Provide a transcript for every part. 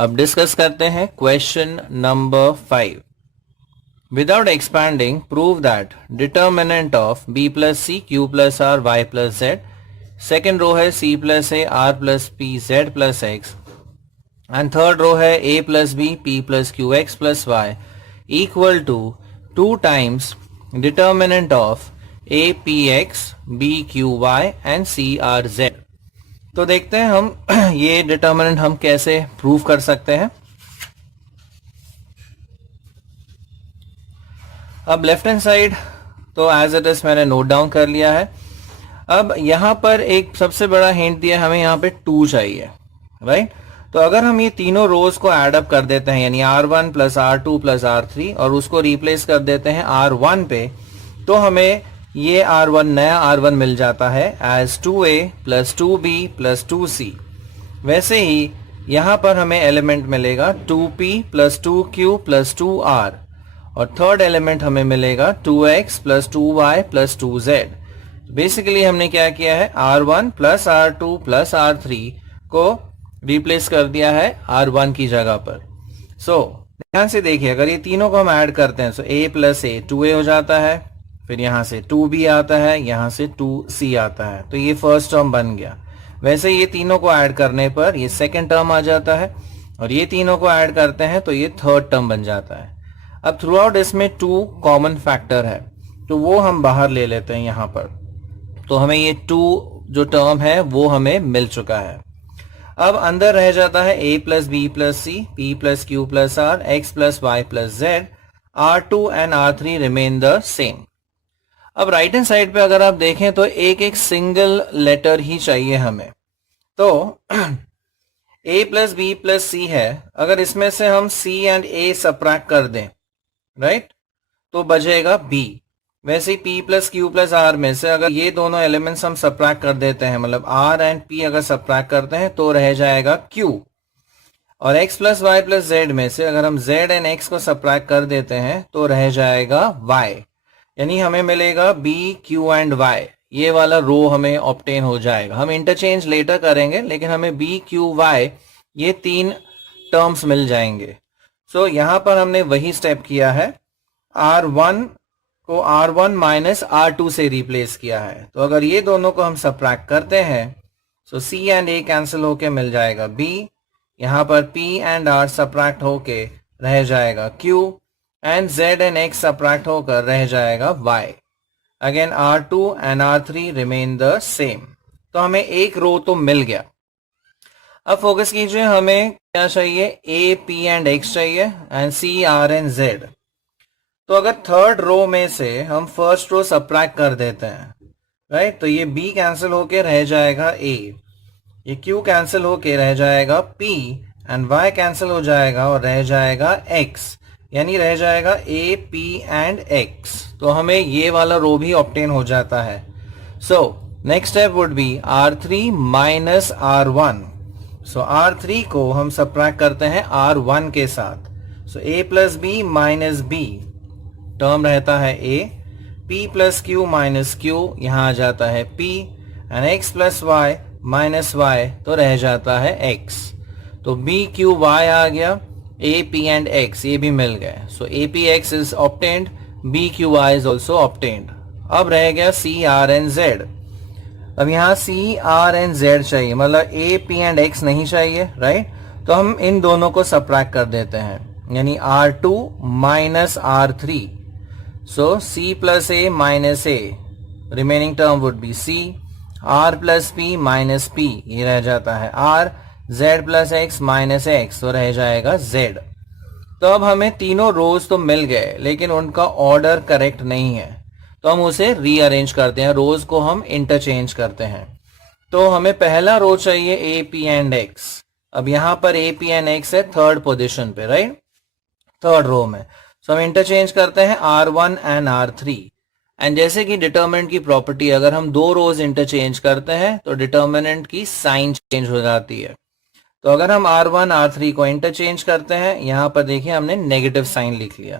अब डिस्कस करते हैं question number 5। Without expanding prove that determinant of b plus c q plus r y plus z, second row है c plus a r plus p z plus x, and third row है a plus b p plus q x plus y equal to 2 times determinant of a p x b q y and c r z। तो देखते हैं हम ये determinant हम कैसे prove कर सकते हैं। अब लेफ्ट हैंड साइड तो एज इट इज मैंने नोट डाउन कर लिया है। अब यहां पर एक सबसे बड़ा हिंट दिया है, हमें यहां पे 2 चाहिए, राइट। तो अगर हम ये तीनों रोज को एड अप कर देते हैं यानी r1 plus r2 plus r3 और उसको रिप्लेस कर देते हैं r1 पे, तो हमें ये r1 नया r1 मिल जाता है as 2a plus 2b plus 2c। वैसे ही यहां पर हमें एलिमेंट मिलेगा 2p plus 2q plus 2r और थर्ड एलिमेंट हमें मिलेगा 2x plus 2y plus 2z। Basically हमने क्या किया है, r1 plus r2 plus r3 को रिप्लेस कर दिया है r1 की जगह पर। सो ध्यान से देखिए, अगर ये तीनों को हम ऐड करते हैं तो a प्लस a 2a हो जाता है, फिर यहां से 2b आता है, यहां से 2c आता है, तो ये फर्स्ट टर्म बन गया। वैसे ये तीनों को ऐड करने पर ये सेकंड टर्म आ जाता है और ये तीनों को ऐड करते हैं तो ये थर्ड टर्म बन जाता है। अब थ्रू आउट इसमें 2 कॉमन फैक्टर है तो वो हम बाहर ले लेते हैं यहां पर, तो हमें ये 2 जो टर्म है वो हमें मिल चुका है। अब अंदर रह जाता है a प्लस बी प्लस सी p plus q plus r x plus y plus z, r2 and r3 remain the same. अब राइट हैंड साइड पे अगर आप देखें तो एक एक सिंगल लेटर ही चाहिए हमें। तो a प्लस बी प्लस सी है, अगर इसमें से हम c एंड a सबट्रैक्ट कर दें, राइट, तो बचेगा b। वैसे ही p plus q plus r में से अगर ये दोनों एलिमेंट्स हम सबट्रैक्ट कर देते हैं, मतलब r एंड p अगर सबट्रैक्ट करते हैं तो रह जाएगा q। और x plus y plus z में से अगर हम z एंड x को सबट्रैक्ट कर देते हैं तो रह जाएगा y, यानी हमें मिलेगा b q एंड y। ये वाला रो हमें ऑब्टेन हो जाएगा। हम इंटरचेंज लेटर करेंगे लेकिन हमें b q y ये 3 टर्म्स मिल जाएंगे। सो यहां पर हमने वही स्टेप किया है, r1 को r1 माइनस r2 से रिप्लेस किया है। तो अगर ये दोनों को हम सबट्रैक्ट करते हैं तो c एंड a कैंसिल होके मिल जाएगा b, यहां पर p एंड r सबट्रैक्ट होके रह जाएगा q and z and x subtract होकर रह जाएगा y। Again r2 and r3 remain the same. तो हमें एक रो तो मिल गया। अब फोकस कीजिए, हमें क्या चाहिए, a p एंड x चाहिए and c r and z। तो अगर थर्ड रो में से हम फर्स्ट रो सबट्रैक्ट कर देते हैं, राइट, तो ये b कैंसिल होके रह जाएगा a, ये q कैंसिल होके रह जाएगा p एंड y कैंसिल हो जाएगा और रह जाएगा x, यानी रह जाएगा a p एंड x। तो हमें ये वाला रो भी ऑब्टेन हो जाता है। So next step would be r3 minus r1। So r3 को हम सबट्रैक्ट करते हैं r1 के साथ। So a plus b minus b term रहता है a, p plus q minus q यहाँ आ जाता है p and x plus y minus y तो रह जाता है x। तो b q y आ गया, a p एंड x ये भी मिल गए। सो a p x is obtained, b q y is also obtained. अब रह गया c r एंड z। अब यहाँ c r एंड z चाहिए, मतलब a p एंड x नहीं चाहिए, राइट। तो हम इन दोनों को सबट्रैक्ट कर देते हैं, यानी r2 minus r3। So c plus a minus a, remaining term would be c, r plus p minus p ये रह जाता है r, z plus x minus x तो रह जाएगा z। तो अब हमें तीनों रोज तो मिल गए लेकिन उनका ऑर्डर करेक्ट नहीं है, तो हम उसे रीअरेंज करते हैं, रोज को हम इंटरचेंज करते हैं। तो हमें पहला रो चाहिए a p एंड x। अब यहां पर a p एंड x है थर्ड पोजीशन पे, राइट, थर्ड रो में। सो हम इंटरचेंज करते हैं r1 एंड r3। एंड जैसे कि डिटर्मिनेंट की प्रॉपर्टी, अगर हम 2 रोज इंटरचेंज करते हैं तो डिटर्मिनेंट की साइन चेंज हो जाती है। तो अगर हम r1 r3 को इंटरचेंज करते हैं, यहां पर देखिए हमने नेगेटिव साइन लिख लिया,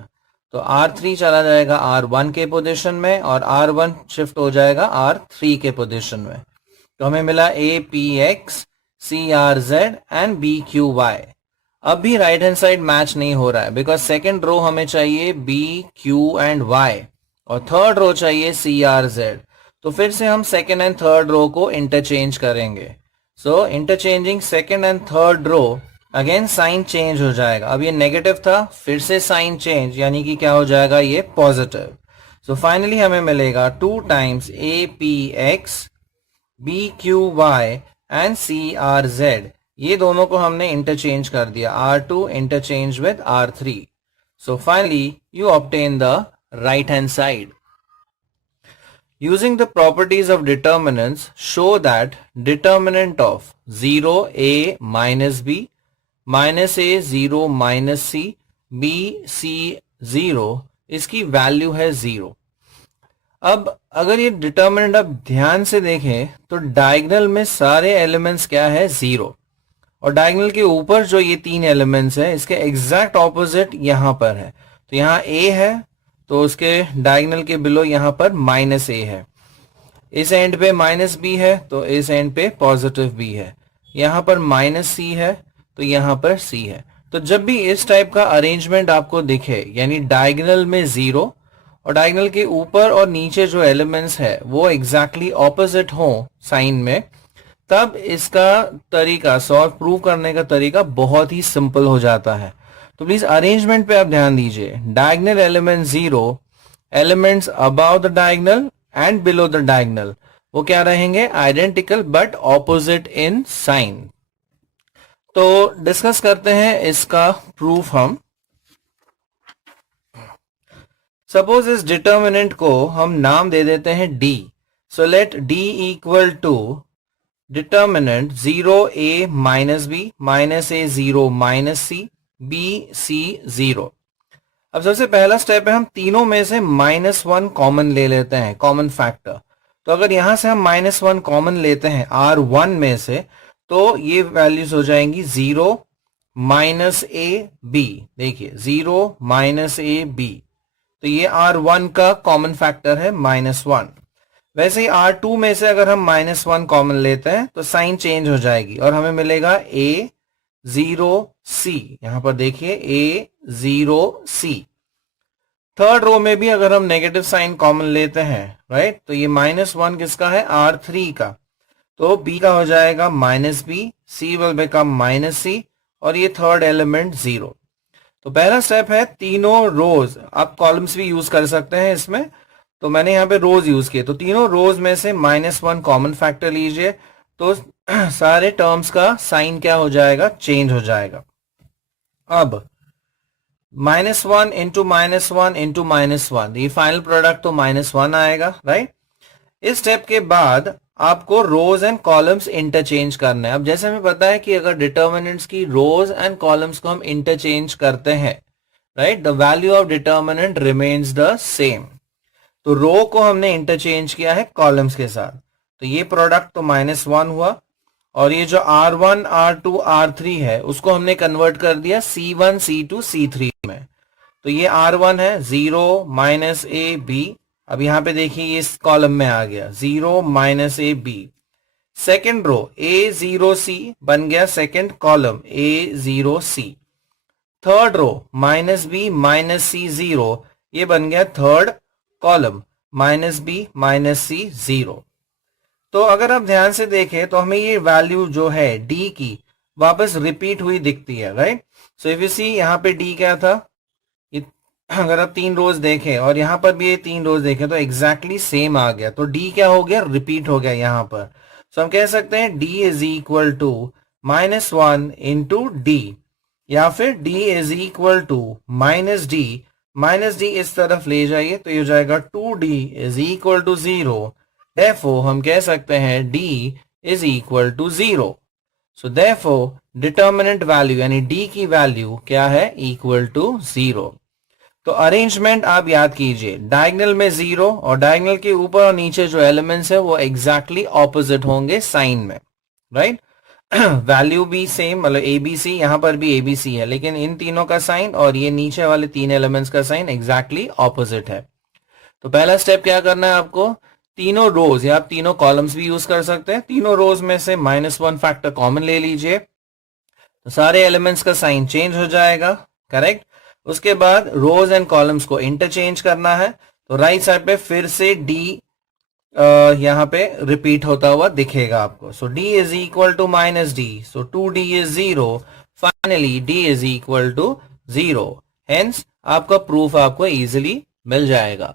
तो r3 चला जाएगा r1 के पोजीशन में और r1 शिफ्ट हो जाएगा r3 के पोजीशन में। तो हमें मिला a p x c r z and b q y। अब भी राइट हैंड साइड मैच नहीं हो रहा है, बिकॉज सेकेंड रो हमें चाहिए बी क्यू एंड वाई और थर्ड रो चाहिए सी आर जेड। तो फिर से हम सेकेंड एंड थर्ड रो को इंटरचेंज करेंगे। So interchanging second and third row, again sign change हो जाएगा। अब ये नेगेटिव था, फिर से साइन चेंज, यानी कि क्या हो जाएगा, ये पॉजिटिव। सो फाइनली हमें मिलेगा 2 times a p x b q y and c r z. ये दोनों को हमने इंटरचेंज कर दिया, R2 interchange with R3। So finally you obtain the right hand side. Using the properties of determinants, show that determinant of 0 a minus b minus a 0 minus c b c 0 इसकी value है 0। अब अगर ये determinant आप ध्यान से देखें तो डायगोनल में सारे एलिमेंट्स क्या है, 0, और डायगोनल के ऊपर जो ये 3 एलिमेंट्स है इसके एग्जैक्ट ऑपोजिट यहां पर है। तो यहां a है तो उसके डायगोनल के बिलो यहां पर माइनस a है, इस एंड पे माइनस b है तो इस एंड पे पॉजिटिव b है, यहां पर माइनस c है तो यहां पर c है। तो जब भी इस टाइप का अरेंजमेंट आपको दिखे, यानी डायगोनल में 0 और डायगोनल के ऊपर और नीचे जो एलिमेंट्स है वो एग्जैक्टली ऑपोजिट हो साइन में, तब इसका तरीका, सॉल्व प्रूव करने का तरीका बहुत ही सिंपल हो जाता है। तो प्लीज अरेंजमेंट पे आप ध्यान दीजिए। Diagonal element 0, elements above the diagonal and below the diagonal वो क्या रहेंगे, identical but opposite in sign. तो डिस्कस करते हैं इसका प्रूफ हम। सपोज इस डिटर्मिनेंट को हम नाम दे देते हैं d। So let d equal to determinant 0 a minus b minus a 0 minus c b c 0। अब सबसे पहला स्टेप है हम तीनों में से -1 कॉमन ले लेते हैं, कॉमन फैक्टर। तो अगर यहां से हम -1 कॉमन लेते हैं R1 में से, तो ये वैल्यूज हो जाएंगी 0 माइनस ए बी। देखिए 0 माइनस ए बी, तो ये R1 का कॉमन फैक्टर है -1। वैसे ही R2 में से अगर हम -1 कॉमन लेते हैं तो साइन चेंज हो जाएगी और हमें मिलेगा A 0 C। यहां पर देखिए A 0 C। थर्ड रो में भी अगर हम नेगेटिव साइन कॉमन लेते हैं, राइट, तो ये -1 किसका है, R3 का, तो B का हो जाएगा -B, C will become -C और ये थर्ड एलिमेंट 0। तो पहला स्टेप है तीनों रोज, आप कॉलम्स भी यूज कर सकते हैं इसमें, तो मैंने यहाँ पे रोज यूज किए। तो तीनों रोज में से -1 कॉमन फैक्टर लीजिए, तो सारे टर्म्स का साइन क्या हो जाएगा, चेंज हो जाएगा। अब -1 इंटू -1 इंटू -1, ये फाइनल प्रोडक्ट तो -1 आएगा, राइट। इस स्टेप के बाद आपको रोज एंड कॉलम्स इंटरचेंज करना है। अब जैसे हमें पता है कि अगर डिटर्मिनेंट्स की रोज एंड कॉलम्स को हम इंटरचेंज करते हैं, right, the value of determinant remains the same. तो रो को हमने इंटरचेंज किया है कॉलम्स के साथ, तो ये प्रोडक्ट तो -1 हुआ, और ये जो R1 R2 R3 है उसको हमने कन्वर्ट कर दिया C1 C2 C3 में। तो ये R1 है 0 माइनस ए बी, अब यहां पे देखिए ये इस कॉलम में आ गया 0 minus a b. Second row A0C बन गया second column A0C। Third row -B -C 0, ये बन गया थर्ड कॉलम -B -C 0। तो अगर आप ध्यान से देखें तो हमें ये वैल्यू जो है D की वापस रिपीट हुई दिखती है, right. So if you see यहाँ पे D क्या था, अगर आप 3 रोज देखें और यहां पर भी ये 3 रोज देखें तो एग्जैक्टली सेम आ गया, तो D क्या हो गया, रिपीट हो गया यहां पर। सो हम कह सकते हैं D is equal to -1 into D, या फिर D is equal to -D इस तरफ ले जाइए तो ये हो जाएगा 2D is equal to 0। Therefore हम कह सकते हैं D is equal to 0। So therefore determinant value यानी D की वैल्यू क्या है, इक्वल टू 0। तो अरेंजमेंट आप याद कीजिए, डायगोनल में 0 और डायगोनल के ऊपर और नीचे जो एलिमेंट्स है वो एग्जैक्टली ऑपोजिट होंगे साइन में, राइट। वैल्यू भी सेम, मतलब ABC, यहां पर भी ABC है, लेकिन इन तीनों का साइन और ये नीचे वाले 3 एलिमेंट्स का साइन एग्जैक्टली ऑपोजिट है। तो पहला स्टेप क्या करना है आपको, तीनों रोज या आप तीनों कॉलम्स भी यूज कर सकते हैं, तीनों रोज में से -1 फैक्टर कॉमन ले लीजिए। तो सारे एलिमेंट्स का साइन चेंज हो जाएगा, करेक्ट। उसके बाद रोज एंड कॉलम्स को इंटरचेंज करना है, तो राइट साइड पे फिर से डी यहाँ पे रिपीट होता हुआ दिखेगा आपको। So D is equal to minus D, so 2d is 0, finally D is equal to 0। Hence आपका प्रूफ आपको इजीली मिल जाएगा।